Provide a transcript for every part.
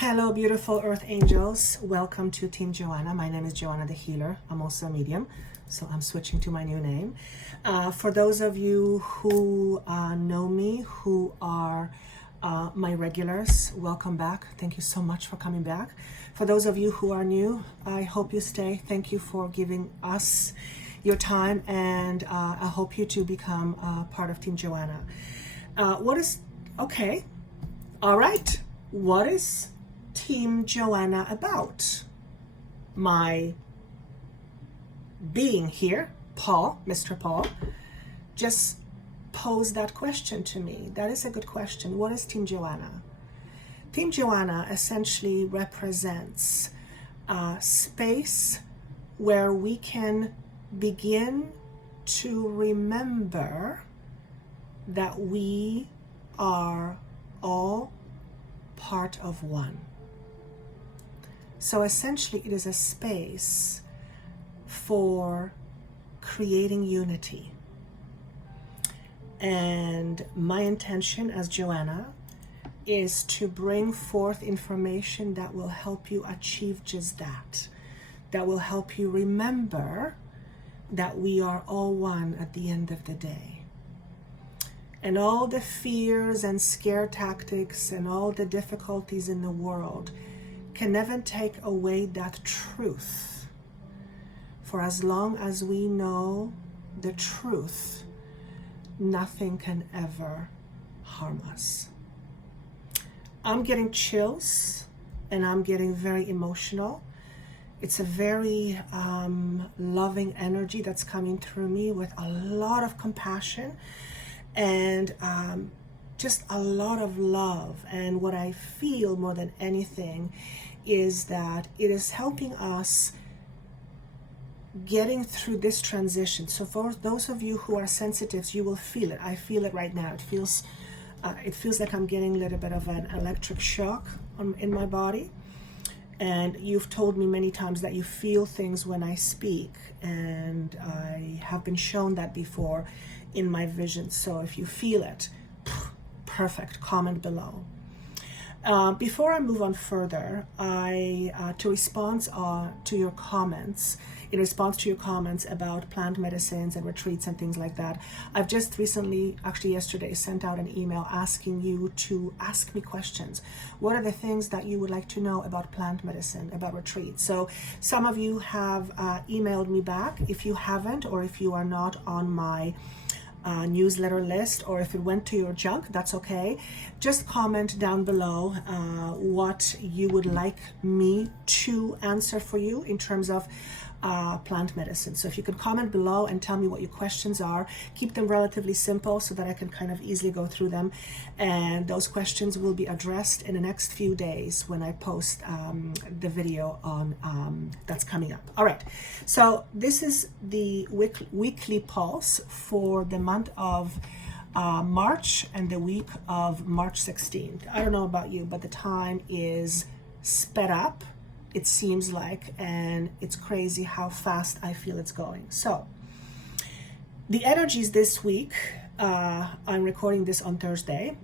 Hello, beautiful earth angels. Welcome to Team Joanna. My name is Joanna the Healer. I'm also a medium, so I'm switching to my new name. For those of you who know me, who are my regulars, welcome back. Thank you so much for coming back. For those of you who are new, I hope you stay. Thank you for giving us your time, and I hope you to become part of Team Joanna. What is Team Joanna about? My being here, Paul, Mr. Paul, just posed that question to me. That is a good question. What is Team Joanna? Team Joanna essentially represents a space where we can begin to remember that we are all part of one. So essentially, it is a space for creating unity. And my intention as Joanna is to bring forth information that will help you achieve just that. That will help you remember that we are all one at the end of the day. And all the fears and scare tactics and all the difficulties in the world can never take away that truth. For as long as we know the truth, nothing can ever harm us. I'm getting chills and I'm getting very emotional. It's a very loving energy that's coming through me with a lot of compassion and just a lot of love. And what I feel more than anything is that it is helping us getting through this transition. So for those of you who are sensitives, you will feel it. I feel it right now. It feels like I'm getting a little bit of an electric shock in my body. And you've told me many times that you feel things when I speak, and I have been shown that before in my vision. So if you feel it, perfect, comment below. Before I move on further, to respond to your comments, in response to your comments about plant medicines and retreats and things like that, I've just recently, actually yesterday, sent out an email asking you to ask me questions. What are the things that you would like to know about plant medicine, about retreats? So some of you have emailed me back. If you haven't, or if you are not on my newsletter list, or if it went to your junk, that's okay. Just comment down below what you would like me to answer for you in terms of plant medicine. So if you could comment below and tell me what your questions are, keep them relatively simple so that I can kind of easily go through them, and those questions will be addressed in the next few days when I post the video on that's coming up. All right, so this is the weekly pulse for the month of March and the week of March 16th. I don't know about you, but the time is sped up, it seems like, and it's crazy how fast I feel it's going. So the energies this week, I'm recording this on Thursday,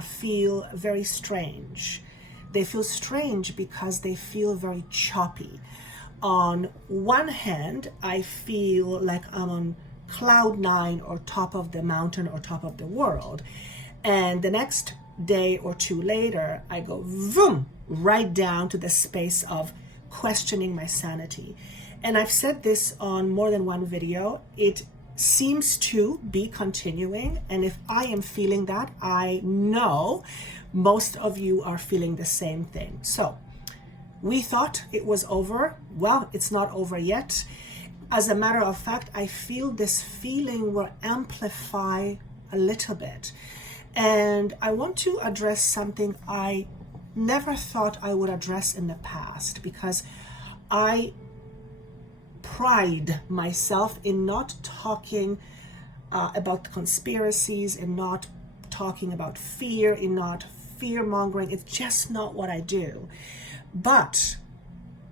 feel very strange. They feel strange because they feel very choppy. On one hand, I feel like I'm on cloud 9 or top of the mountain or top of the world, and the next day or two later I go vroom right down to the space of questioning my sanity. And I've said this on more than one video, it seems to be continuing, and if I am feeling that, I know most of you are feeling the same thing. So we thought it was over. Well, it's not over yet. As a matter of fact, I feel this feeling will amplify a little bit. And I want to address something I never thought I would address in the past, because I pride myself in not talking about the conspiracies, in not talking about fear, in not fear-mongering. It's just not what I do. But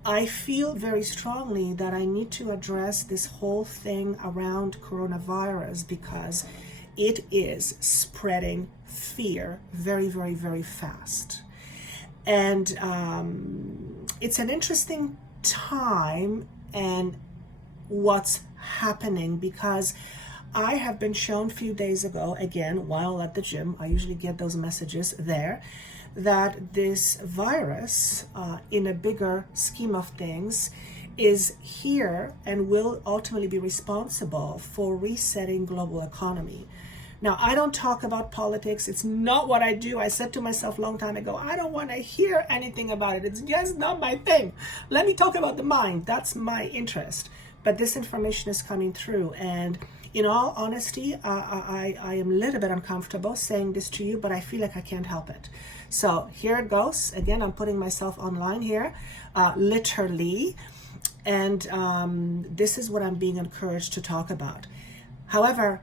I feel very strongly that I need to address this whole thing around coronavirus, because it is spreading fear very, very, very fast. And it's an interesting time and what's happening, because I have been shown a few days ago, again, while at the gym, I usually get those messages there, that this virus, in a bigger scheme of things, is here and will ultimately be responsible for resetting global economy. Now, I don't talk about politics. It's not what I do. I said to myself a long time ago, I don't want to hear anything about it. It's just not my thing. Let me talk about the mind. That's my interest. But this information is coming through. And in all honesty, I am a little bit uncomfortable saying this to you, but I feel like I can't help it. So here it goes. Again, I'm putting myself online here, literally. And this is what I'm being encouraged to talk about. However,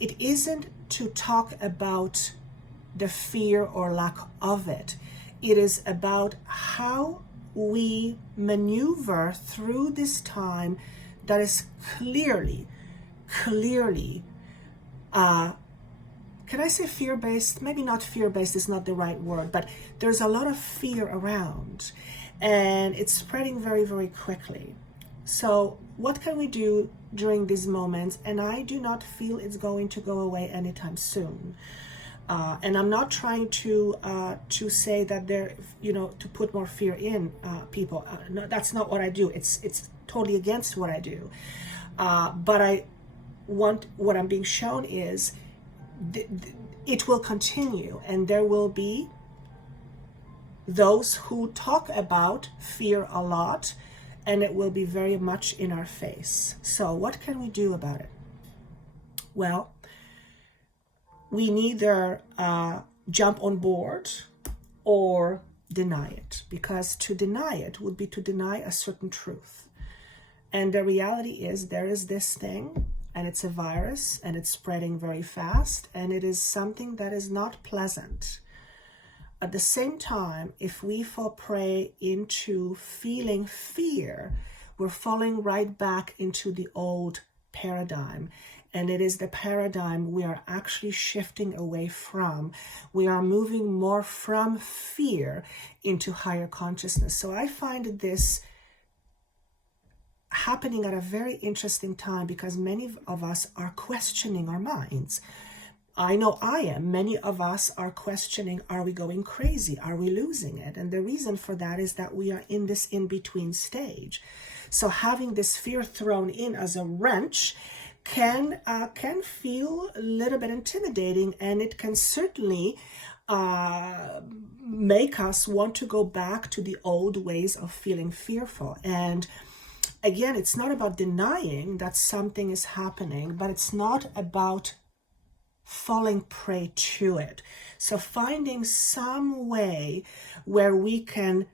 it isn't to talk about the fear or lack of it. It is about how we maneuver through this time that is clearly, can I say fear-based? Maybe not fear-based is not the right word, but there's a lot of fear around, and it's spreading very, very quickly. So what can we do during these moments? And I do not feel it's going to go away anytime soon. And I'm not trying to say that they're, to put more fear in people. No, that's not what I do. It's totally against what I do. But what I'm being shown is it will continue, and there will be those who talk about fear a lot, and it will be very much in our face. So what can we do about it? Well, we neither jump on board or deny it, because to deny it would be to deny a certain truth. And the reality is there is this thing, and it's a virus, and it's spreading very fast, and it is something that is not pleasant. At the same time, if we fall prey into feeling fear, we're falling right back into the old paradigm. And it is the paradigm we are actually shifting away from. We are moving more from fear into higher consciousness. So I find this happening at a very interesting time, because many of us are questioning our minds. I know I am. Many of us are questioning, are we going crazy? Are we losing it? And the reason for that is that we are in this in-between stage. So having this fear thrown in as a wrench can feel a little bit intimidating, and it can certainly make us want to go back to the old ways of feeling fearful. And again, it's not about denying that something is happening, but it's not about falling prey to it. So finding some way where we can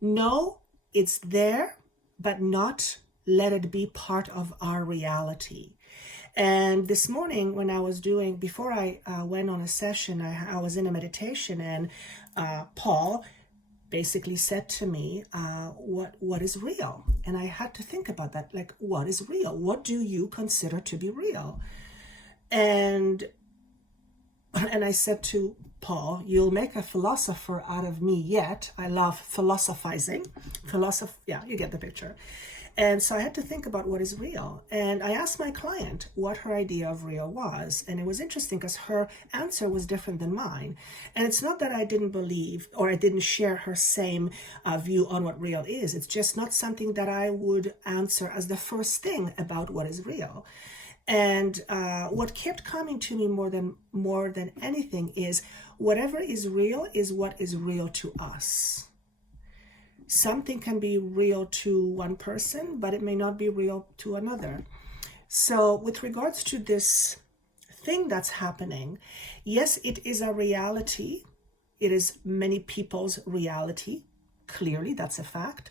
know it's there, but not let it be part of our reality. And this morning when I was before I went on a session, I was in a meditation, and Paul basically said to me, what is real? And I had to think about that, like, what is real? What do you consider to be real? And I said to Paul, you'll make a philosopher out of me yet. I love philosophizing. Yeah, you get the picture. And so I had to think about what is real. And I asked my client what her idea of real was. And it was interesting because her answer was different than mine. And it's not that I didn't believe or I didn't share her same view on what real is. It's just not something that I would answer as the first thing about what is real. And what kept coming to me more than anything is whatever is real is what is real to us. Something can be real to one person, but it may not be real to another. So with regards to this thing that's happening, yes, it is a reality. It is many people's reality. Clearly, that's a fact.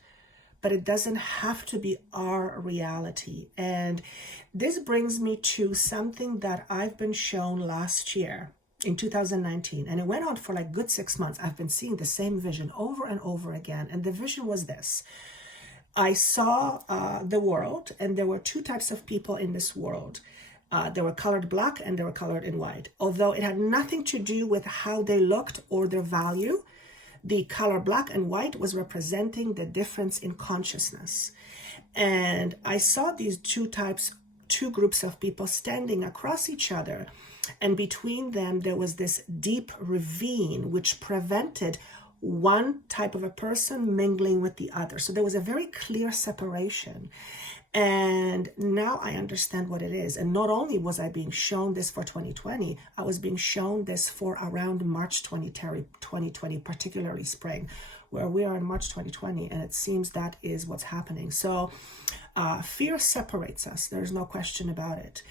But it doesn't have to be our reality. And this brings me to something that I've been shown last year in 2019. And it went on for like good 6 months. I've been seeing the same vision over and over again. And the vision was this. I saw the world, and there were two types of people in this world. They were colored black and they were colored in white. Although it had nothing to do with how they looked or their value, The color black and white was representing the difference in consciousness. And I saw these two groups of people standing across each other. And between them, there was this deep ravine, which prevented one type of a person mingling with the other. So there was a very clear separation. And now I understand what it is. And not only was I being shown this for 2020, I was being shown this for around March 2020, particularly spring, where we are in March 2020, and it seems that is what's happening. So fear separates us. There's no question about it.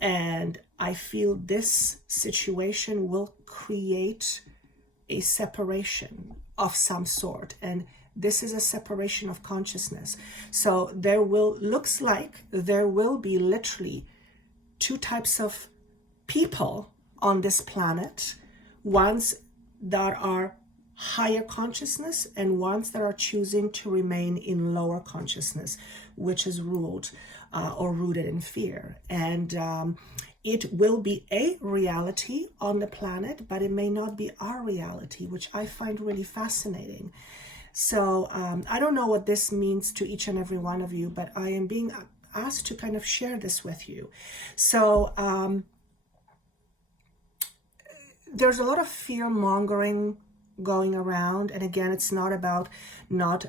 And I feel this situation will create a separation of some sort. And this is a separation of consciousness. So looks like there will be literally two types of people on this planet. Ones that are higher consciousness and ones that are choosing to remain in lower consciousness, which is ruled or rooted in fear. And it will be a reality on the planet, but it may not be our reality, which I find really fascinating. So I don't know what this means to each and every one of you, but I am being asked to kind of share this with you. So there's a lot of fear mongering going around, and again, it's not about not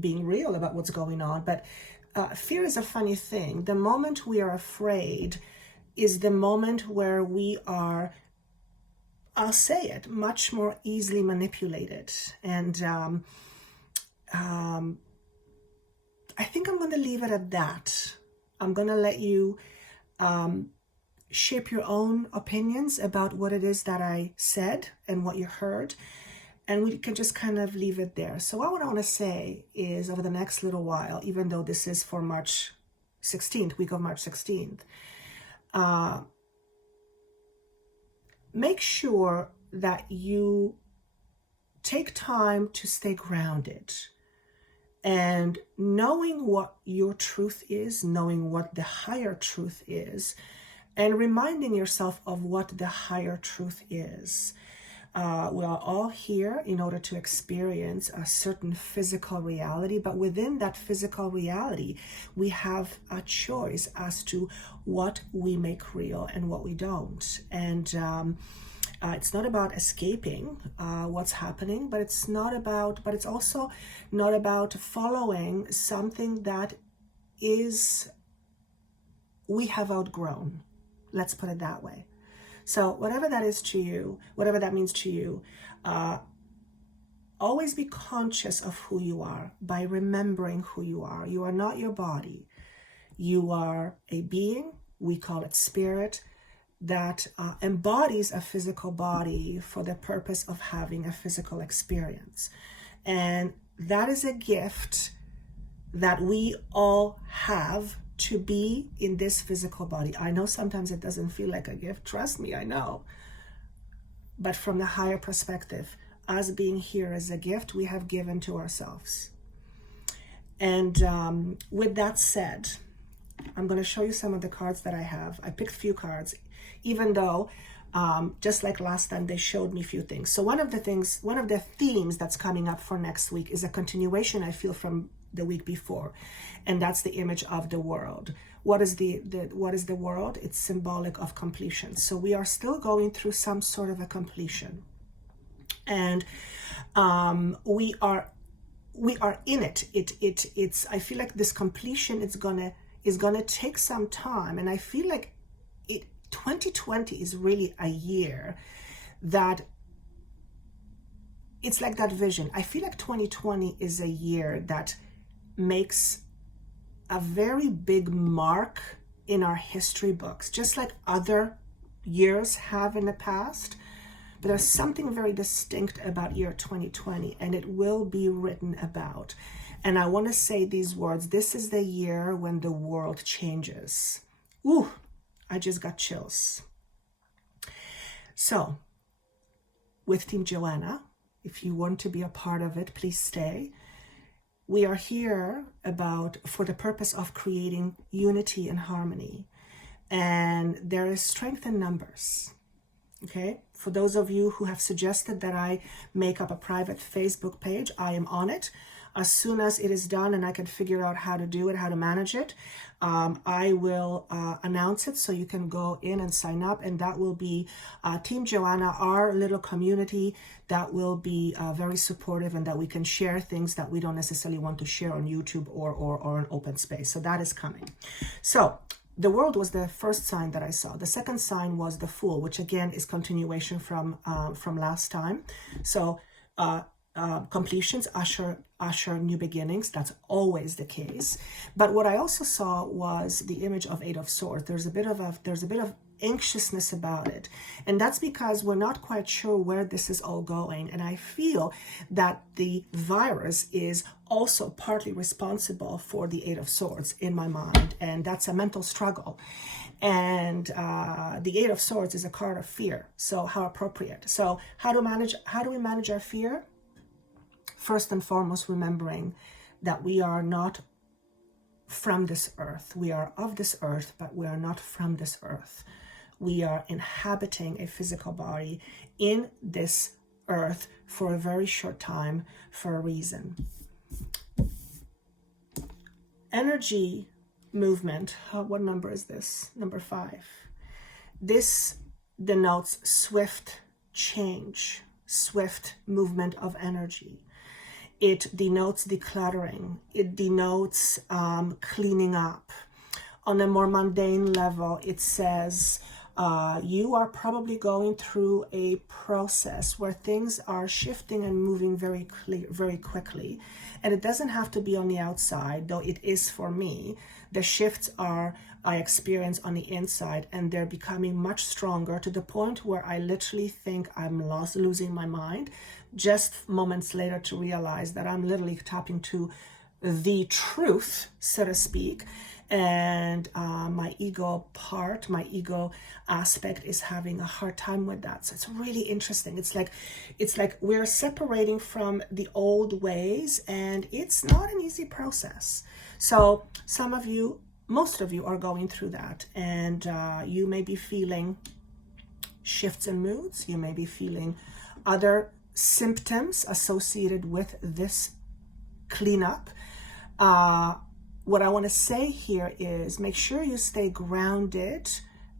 being real about what's going on, but fear is a funny thing. The moment we are afraid is the moment where we are, I'll say it, much more easily manipulated. And I think I'm going to leave it at that. I'm going to let you shape your own opinions about what it is that I said and what you heard. And we can just kind of leave it there. So what I want to say is, over the next little while, even though this is for March 16th, week of March 16th, make sure that you take time to stay grounded. And knowing what your truth is, knowing what the higher truth is, and reminding yourself of what the higher truth is. We are all here in order to experience a certain physical reality, but within that physical reality, we have a choice as to what we make real and what we don't. And it's not about escaping what's happening, but it's also not about following something that we have outgrown. Let's put it that way. So whatever that is to you, whatever that means to you, always be conscious of who you are by remembering who you are. You are not your body. You are a being, we call it spirit, that embodies a physical body for the purpose of having a physical experience. And that is a gift that we all have, to be in this physical body. I know sometimes it doesn't feel like a gift. Trust me, I know. But from the higher perspective, us being here as a gift, we have given to ourselves. And with that said, I'm going to show you some of the cards that I have. I picked a few cards, even though just like last time, they showed me a few things. So one of the themes that's coming up for next week is a continuation, I feel, from the week before, and that's the image of the world. What is the world? It's symbolic of completion. So we are still going through some sort of a completion, and we are in it. It's I feel like this completion is gonna take some time, and I feel like 2020 is really a year that it's like that vision. I feel like 2020 is a year that makes a very big mark in our history books, just like other years have in the past. But there's something very distinct about year 2020, and it will be written about. And I want to say these words: this is the year when the world changes. Ooh, I just got chills. So, with Team Joanna, if you want to be a part of it, please stay. We are here for the purpose of creating unity and harmony. And there is strength in numbers. Okay, for those of you who have suggested that I make up a private Facebook page, I am on it. As soon as it is done and I can figure out how to do it, how to manage it, I will announce it so you can go in and sign up. And that will be Team Joanna, our little community that will be very supportive, and that we can share things that we don't necessarily want to share on YouTube or an open space. So that is coming. So the world was the first sign that I saw. The second sign was the Fool, which again is continuation from last time. So completions usher new beginnings. That's always the case. But what I also saw was the image of Eight of Swords. There's a bit of anxiousness about it, and that's because we're not quite sure where this is all going. And I feel that the virus is also partly responsible for the Eight of Swords in my mind, and that's a mental struggle. And the Eight of Swords is a card of fear. So how appropriate. So how do we manage our fear? First and foremost, remembering that we are not from this earth. We are of this earth, but we are not from this earth. We are inhabiting a physical body in this earth for a very short time for a reason. Energy movement. What number is this? Number 5. This denotes swift change, swift movement of energy. It denotes decluttering. It denotes cleaning up. On a more mundane level, it says you are probably going through a process where things are shifting and moving very quickly. And it doesn't have to be on the outside, though it is for me. The shifts I experience on the inside, and they're becoming much stronger to the point where I literally think I'm losing my mind. Just moments later to realize that I'm literally tapping to the truth, so to speak. And my ego aspect is having a hard time with that. So it's really interesting. It's like we're separating from the old ways, and it's not an easy process. So most of you are going through that, and you may be feeling shifts in moods. You may be feeling other symptoms associated with this cleanup. What I want to say here is make sure you stay grounded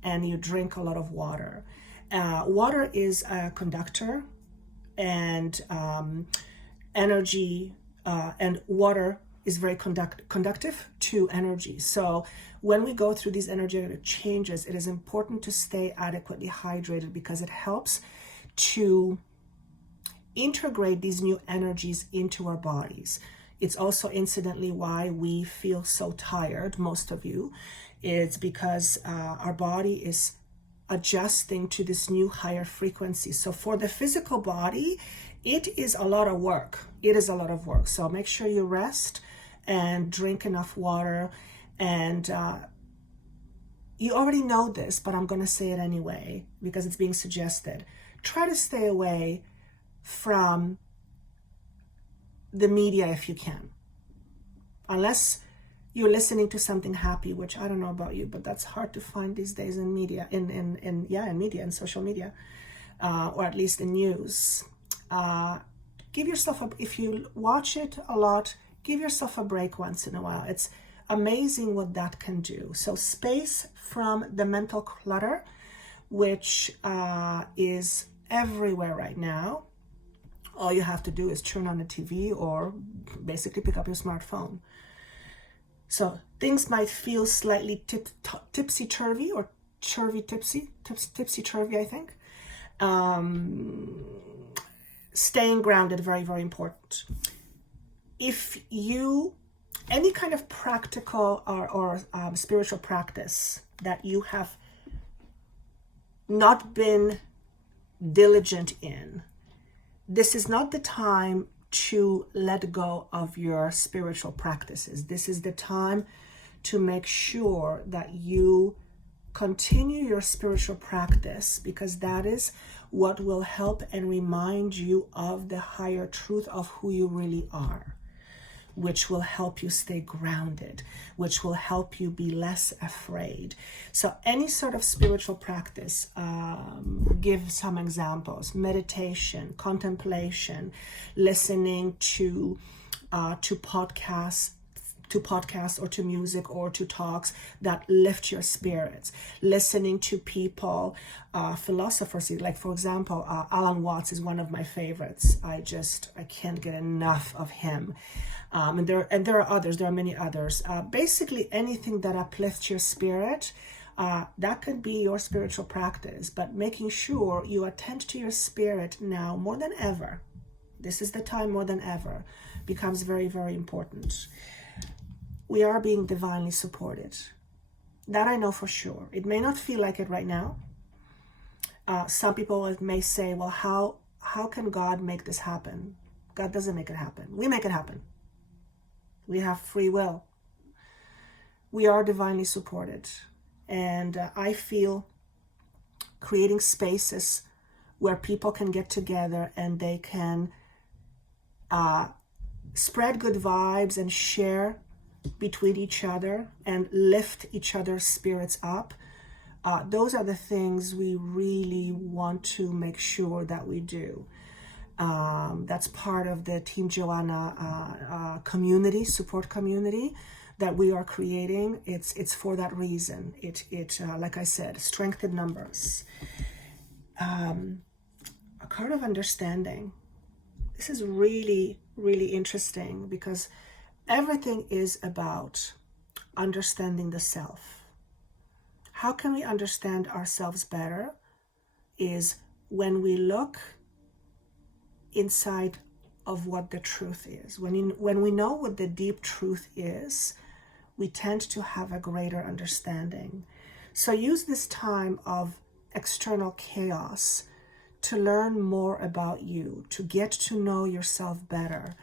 and you drink a lot of water. Water is a conductor, and energy and water is very conductive to energy. So when we go through these energetic changes, it is important to stay adequately hydrated because it helps to integrate these new energies into our bodies. It's also incidentally why we feel so tired, most of you. It's because our body is adjusting to this new higher frequency. So for the physical body, it is a lot of work. So make sure you rest and drink enough water. And you already know this, but I'm going to say it anyway because it's being suggested. Try to stay away from the media if you can, unless you're listening to something happy, which I don't know about you, but that's hard to find these days in media, in media and social media, or at least in news. Give yourself if you watch it a lot, give yourself a break once in a while. It's amazing what that can do. So space from the mental clutter, which is everywhere right now. All you have to do is turn on the TV or basically pick up your smartphone. So things might feel slightly tipsy-turvy or tipsy-turvy, I think. Staying grounded, very, very important. If any kind of practical or spiritual practice that you have not been diligent in, this is not the time to let go of your spiritual practices. This is the time to make sure that you continue your spiritual practice, because that is what will help and remind you of the higher truth of who you really are. which will help you stay grounded, which will help you be less afraid. So any sort of spiritual practice, give some examples: meditation, contemplation, listening to podcasts or to music or to talks that lift your spirits, listening to people, philosophers, like for example, Alan Watts is one of my favorites. I can't get enough of him. And there are others, there are many others. Basically anything that uplifts your spirit, that could be your spiritual practice, but making sure you attend to your spirit now more than ever. This is the time more than ever, becomes very, very important. We are being divinely supported. That I know for sure. It may not feel like it right now. Some people may say, well, how can God make this happen? God doesn't make it happen. We make it happen. We have free will. We are divinely supported. And I feel creating spaces where people can get together and they can spread good vibes and share between each other and lift each other's spirits up. Those are the things we really want to make sure that we do. That's part of the Team Joanna community, support community that we are creating. It's for that reason. It like I said, strength in numbers. A card of understanding. This is really, really interesting because everything is about understanding the self. How can we understand ourselves better is when we look inside of what the truth is. When we know what the deep truth is, we tend to have a greater understanding. So use this time of external chaos to learn more about you, to get to know yourself better,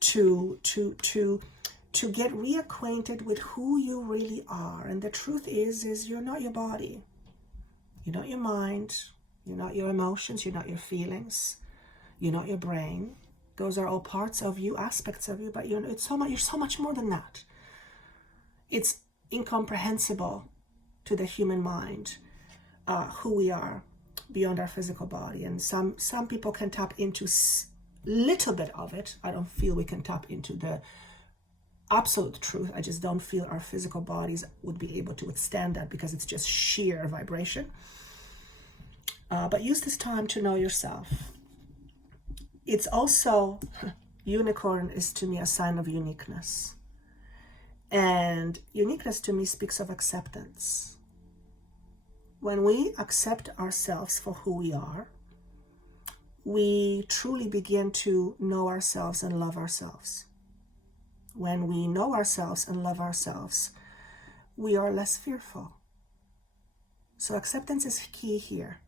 to get reacquainted with who you really are. And the truth is you're not your body. You're not your mind. You're not your emotions. You're not your feelings. You're not your brain. Those are all parts of you, aspects of you, but you're so much more than that. It's incomprehensible to the human mind who we are beyond our physical body. And some people can tap into little bit of it. I don't feel we can tap into the absolute truth. I just don't feel our physical bodies would be able to withstand that because it's just sheer vibration. But use this time to know yourself. It's also, unicorn is to me a sign of uniqueness. And uniqueness to me speaks of acceptance. When we accept ourselves for who we are, we truly begin to know ourselves and love ourselves. When we know ourselves and love ourselves, we are less fearful. So acceptance is key here.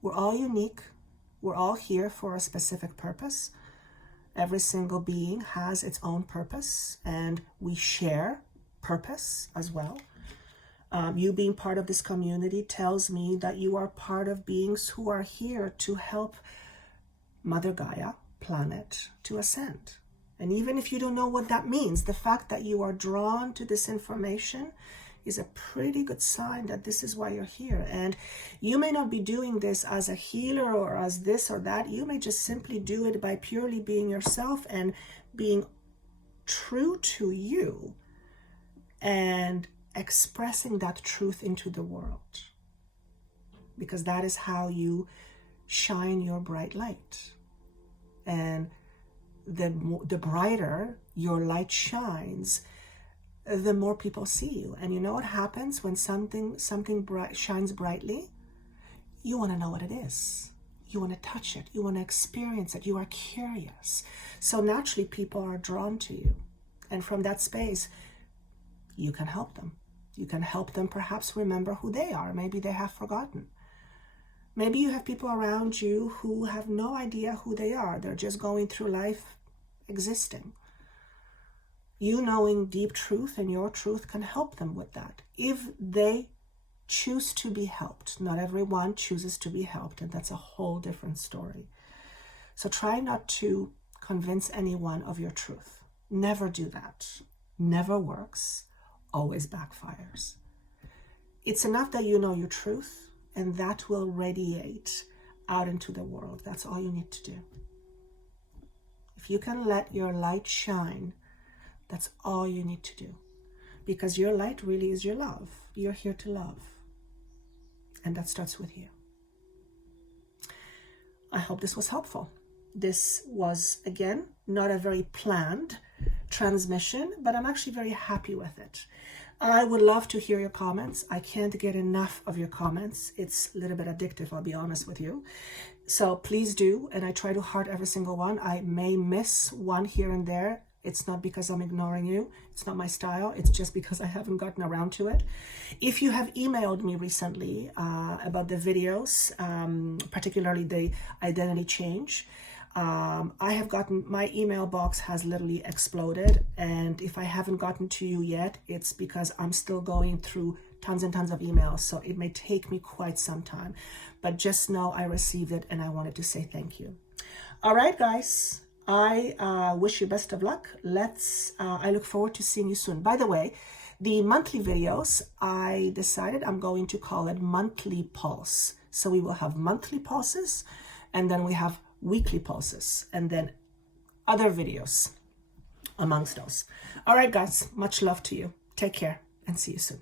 We're all unique. We're all here for a specific purpose. Every single being has its own purpose, and we share purpose as well. You being part of this community tells me that you are part of beings who are here to help Mother Gaia, planet, to ascend. And even if you don't know what that means, the fact that you are drawn to this information is a pretty good sign that this is why you're here. And you may not be doing this as a healer or as this or that. You may just simply do it by purely being yourself and being true to you and expressing that truth into the world. Because that is how you shine your bright light. And the brighter your light shines, the more people see you. And you know what happens when something bright shines brightly? You want to know what it is. You want to touch it. You want to experience it. You are curious. So naturally, people are drawn to you. And from that space, you can help them. You can help them perhaps remember who they are. Maybe they have forgotten. Maybe you have people around you who have no idea who they are. They're just going through life existing. You knowing deep truth and your truth can help them with that. If they choose to be helped. Not everyone chooses to be helped, and that's a whole different story. So try not to convince anyone of your truth. Never do that. Never works. Always backfires. It's enough that you know your truth, and that will radiate out into the world. That's all you need to do. If you can let your light shine, that's all you need to do. Because your light really is your love. You're here to love. And that starts with you. I hope this was helpful. This was, again, not a very planned transmission, but I'm actually very happy with it. I would love to hear your comments. I can't get enough of your comments. It's a little bit addictive, I'll be honest with you. So please do, and I try to heart every single one. I may miss one here and there. It's not because I'm ignoring you. It's not my style. It's just because I haven't gotten around to it. If you have emailed me recently about the videos, particularly the identity change, I have gotten, my email box has literally exploded, and if I haven't gotten to you yet, it's because I'm still going through tons and tons of emails, so it may take me quite some time, but just know I received it and I wanted to say thank you. All right, guys, I wish you best of luck. I look forward to seeing you soon. By the way, the monthly videos, I decided I'm going to call it Monthly Pulse. So we will have monthly pulses, and then we have weekly pulses, and then other videos amongst those. All right, guys, much love to you. Take care and see you soon.